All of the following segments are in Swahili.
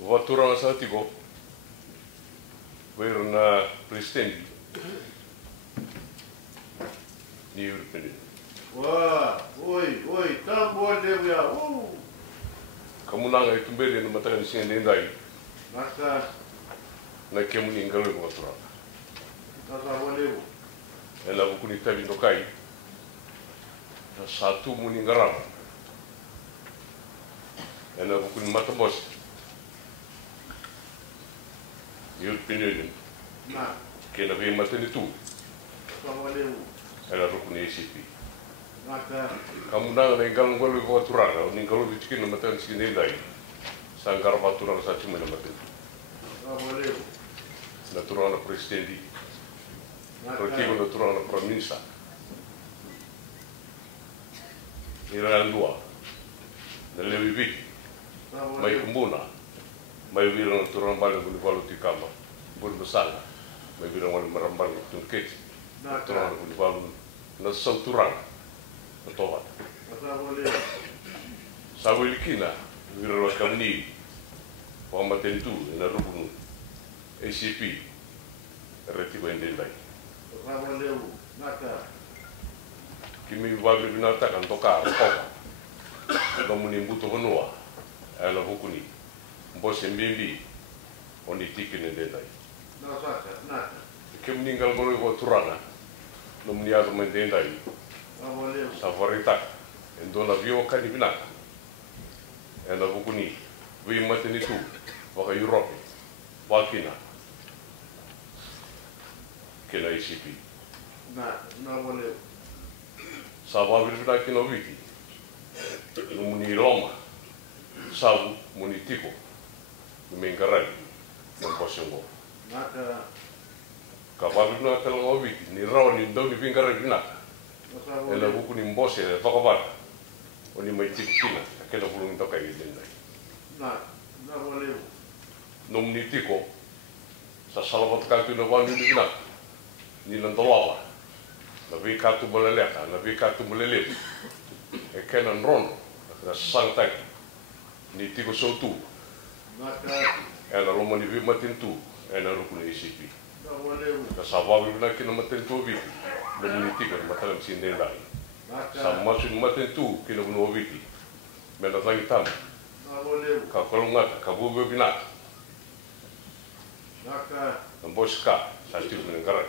Waturanga sa tiko. Wairana presidente. Ni urpeni. Wah, oi, tambo dia. Kamunanga itumbele na matakan singa ndai. Maka Na kemuni ngalo mo waturanga. kasa walebu. Ela bukuni tabi no kai. Na satu muni ngarang. Ela bukuni matambos. Urpeni. Na, Kena vei matani tu. kasa walebu. Ela rukuni ACP. Maka Kamunanga na ngalo ngalo ko waturanga. Ni ngalo bitikina matakan singa ndai. Sa ngaro waturanga sa chimena matani. kasa walebu. Na turanga presidente. Maka Artigo na turanga na prime minister. Ira andua. Na lewi viki. Mai kumbuna. Mai vira na turanga bale buli valu tikama. Buli masala. Mai vira wali marambal tunketi. Turanga buli valu na sau turanga. Na tovat. kasa walebu. Sabu ilikina. Vira wa kamni. Wamatentu. Na rukunu. ACP. Retigo endendai. Kasa walebu. Maka Kimi wabli binata kan toka toka. Kalau muni butuh honua, ala hukuni. Bos mbimbi, oni tikin endai. naka. Kimi ninggal boleh ko turana, no muni ado mendendai. Kasa walebu. Savarita, endona vio kan binata. Ala hukuni, vi mateni tu, waka Europe, wakina. Kena ICP. Na walebu. Sabu bila kina wiki, no muni Roma, sabu muni tiko, mengarai, memposongo. Maka Kapalu na telo wiki, ni raw ni dau ni mengarai bina. kasa Ela walebu. buku ni mbose le fakabara. Oni mai tiko kina, akela bulung toka i dendai. Na walebu. No muni tiko, sa salavat katu na wani ni bina. Ni landolawa. Na vi katu maleleka, na vi katu maleleka. E kena rono, na santai. Ni tiko sotu. Maka Ela loma ni vi matintu, ela rukuni ACP. na walebu. Ka sababu na kina matintu vi. No muni tiko na matalam sindendai. Sa Maka masu ni matintu kina buno viti. Mena tangi tamu, na walebu. ka kolungata, ka bubu binata. Maka Na boska, sa tiru menengara.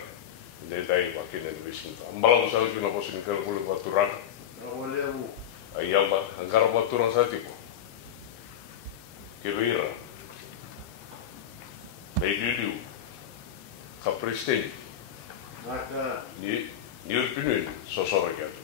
Dendai wakina ni visinta. Ambala usau kina bosu ni kala bulu baturang. na walebu. Ayamba, angara baturang sa tipo. Kiruira. Beidiu. Ka presidente. Maka Ni urpinu sosora kiatu.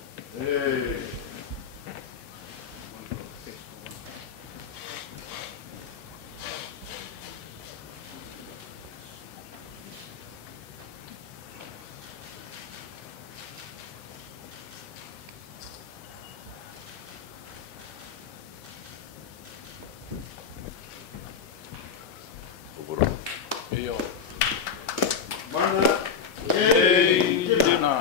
Iyo. mana Na.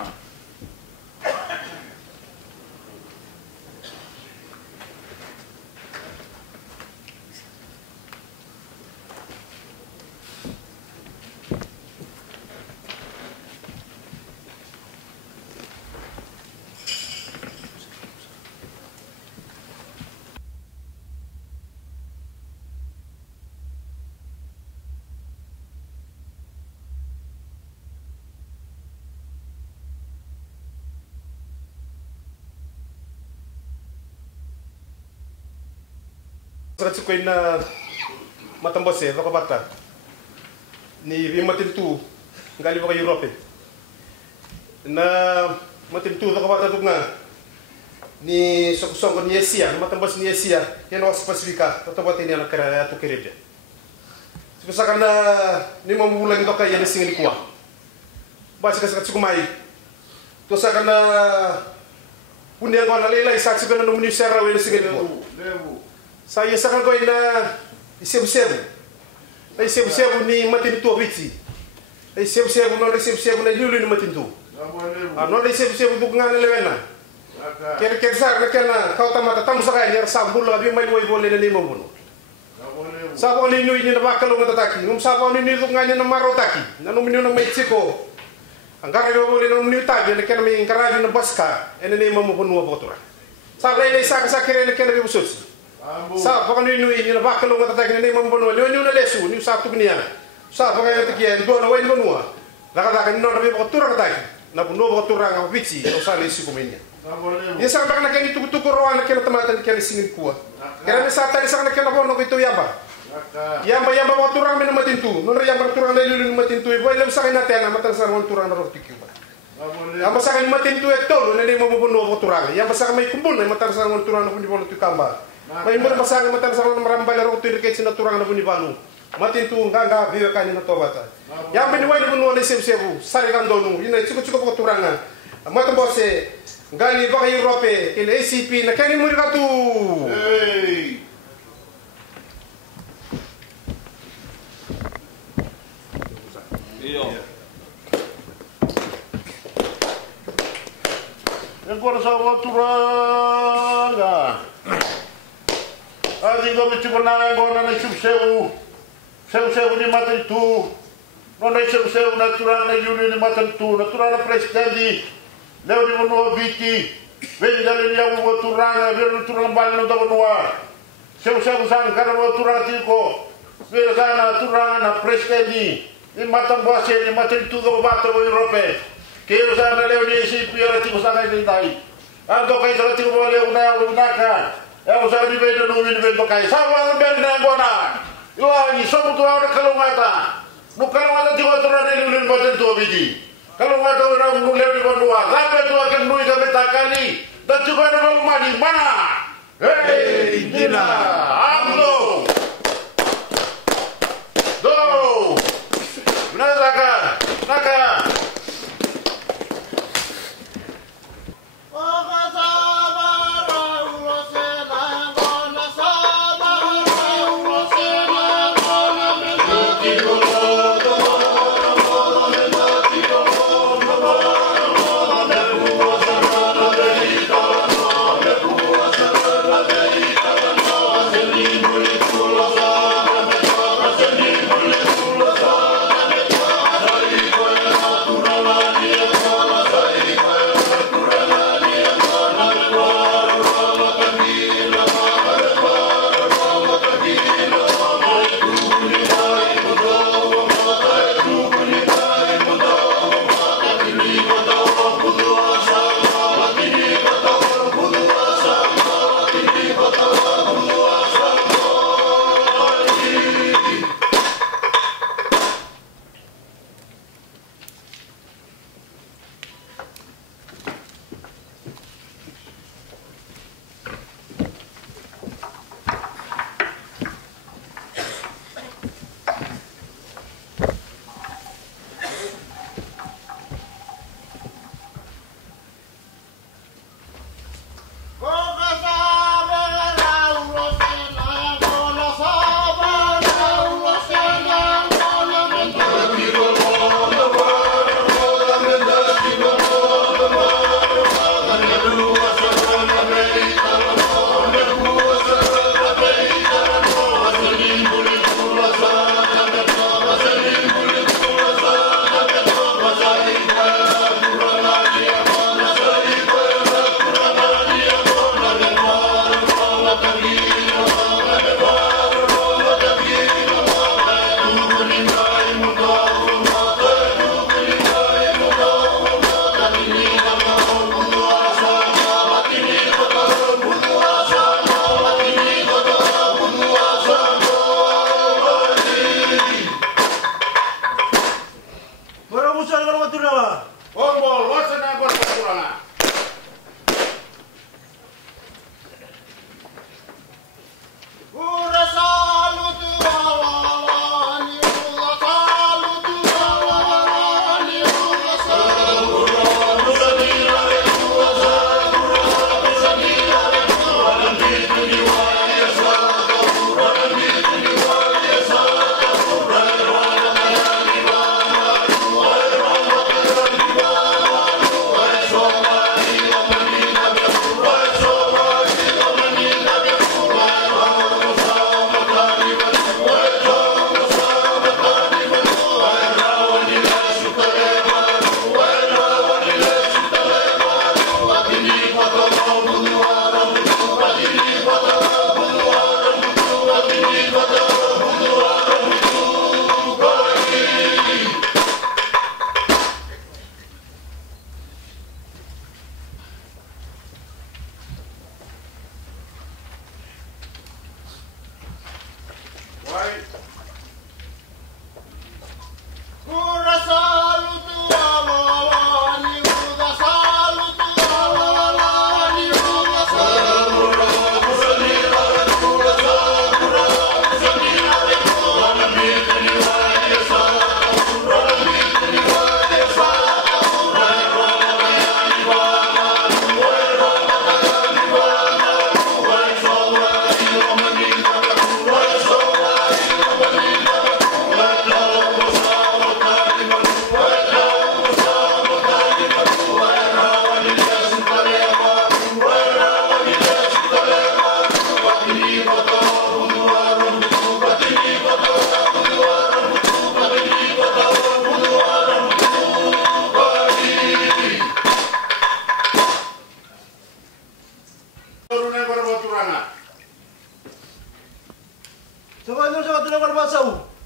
Srati ko ina matambose vakabata ni vi matintu ngali vaka Europe na matintu vakabata tukna ni sokosongo ni Asia matambos ni Asia yana was Pasifika tatobate ni anakara ya to kerede sipasakana ni mamulang doka yana singin kuwa basi kasaka tsikumai to sakana punya ngona lela isaksi kana no munisera wena singin lebu. Saya sakal ko ina isebu-sebu. Ay sebu-sebu ni matintu abiti. Ay sebu-sebu no sebu-sebu na lulu ni matintu. Na walebu. No sebu-sebu buk ngana lewena. Maka Ker sar na kana kau tamata tamu sakay ni sa bulo abi mai boy bole na limo buno. na walebu. Sapo ni nui ni na bakalo ngataki. Num sapo ni ni nganya na marotaki. Na num ni na Mexico. Angkara yo mo ni num ni tabi na kana mi ngaraji na baska. Ene ni mamu ponua botura. Sapo le saka sakere ne kana bi bususi. Sapo ni nui ni na bakalo ngataki ni mamu ponua. Ni na lesu ni sapo gnia. Sapo ga yati ki do na wen ponua. La kata ni no na bi botura ngataki. Na ponua botura nga bici o sa le siku menya. Ni sa bakana kani tuku roana kena tamatan kani singin kuwa. Kaya ni sa tali sa kana bono ko ito yaba. Yamba wa turang mena matintu. Nonre yamba turang na lulu matintu. Boy lam sa kanya tena matan sa ron turang na roti kiba. Yamba sa kanya matintu eto na ni mo buno ko turang. Yamba sa may kumbon na matan sa ron turang na buni bolo tikamba. May mo sa kanya matan sa ron marambal roti ni kaysa na turang na buni balu. Matintu nga vive kanya na tobata. Yamba ni wai buno na sebu sari gandonu. Ina chuko ko turanga. Matambose Gani baka Europe il ACP na kani muri katu. Hey. Iyo. Engkau sama turanga. Adi kami cukup nang engkau nang sewu ni mata itu. Nona sewu na turanga yuni ni mata itu. Na turanga presiden leo ni menua viti, vendale ni yang buat turanga, biar turang balik untuk menua. Sewu sangkar buat turang tiko, biar sana turanga na presiden ni mata buase ni mata itu kau batu kau Europe. Kau sana leo ni si biar tiko sana ni nai. Ando kai sana tiko boleh unaka. Aku sana di beda nunggu di beda kai. Sama benda gona. Iwangi semua turang kalau mata. Nukalau mata tiko turang ni lulun mata tu biji. Kalau nggak tahu orang mulai di Bandung, sampai tu akan nui sampai takani, dan juga orang rumah di mana? Hei, Dina, Amdo, do, Naka.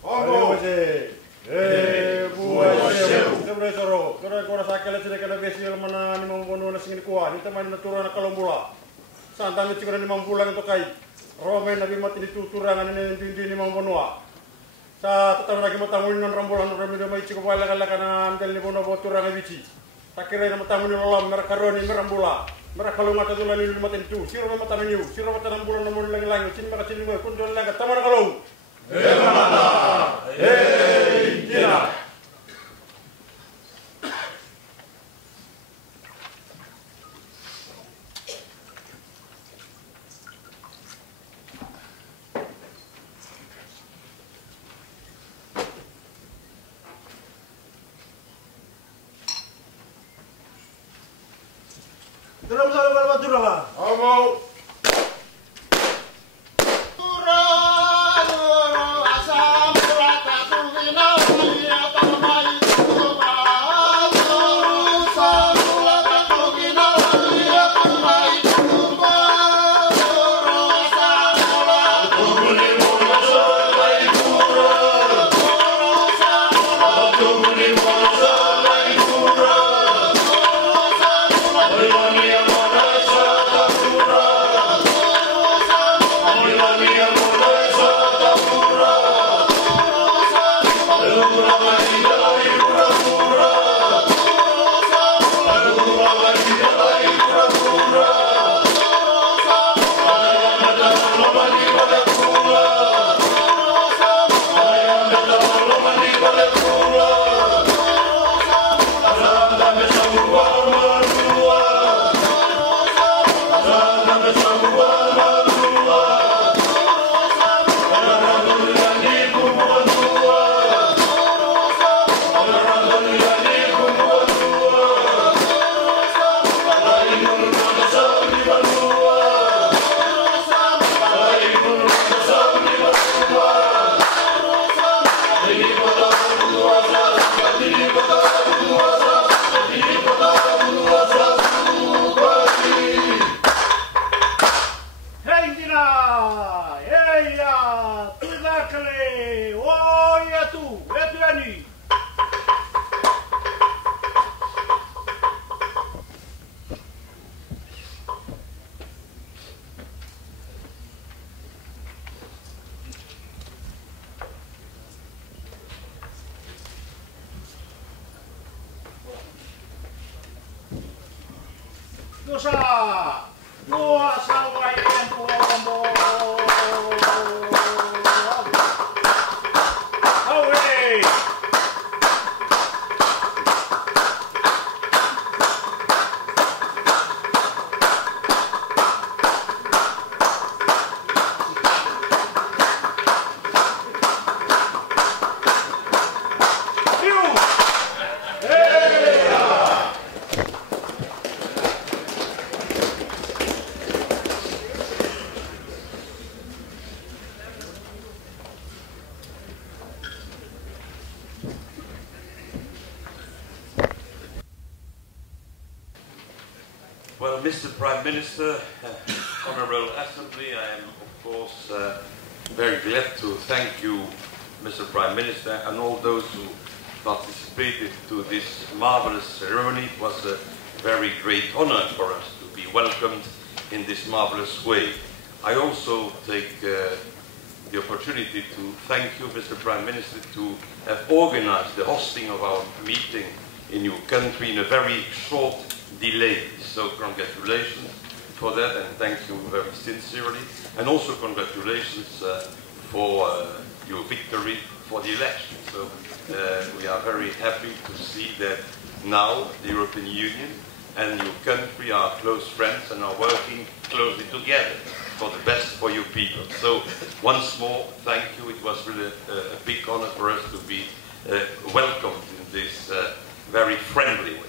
Ongo. Buaseu. Sebenarnya soro. Kira kira sakit sini kena besi mana ni mampu nuan sini kuah. Ni teman turun nak kalombula. Santan ni cikgu ni mampu lang untuk kai. Romen nabi mati di turangan ni mampu nuan. Sa tetap lagi matamun non rambulan ramai ramai cikgu balik kanan del ni bono turangan bici. Tak kira nama tamun lolam mereka roni merambula. Mereka kalau mata tu lalu mati itu. Siro mata meniu. Siro mata rambulan namun lagi. Cina mereka cina pun jual lagi. Taman kalau. Mana? Tidak. Dalam satu kalimat turun lah. Ongo. Dosa wai tempo ambo. Away. Well, Mr. Prime Minister, Honourable Assembly, I am of course very glad to thank you, Mr. Prime Minister, and all those who participated to this marvelous ceremony. It was a very great honor for us to be welcomed in this marvelous way. I also take the opportunity to thank you, Mr. Prime Minister, to have organized the hosting of our meeting in your country in a very short delay. So congratulations for that, and thank you very sincerely. And also congratulations for your victory for the election. So we are very happy to see that now the European Union and your country are close friends and are working closely together for the best for your people. So once more, thank you. It was really a big honor for us to be welcomed in this very friendly way.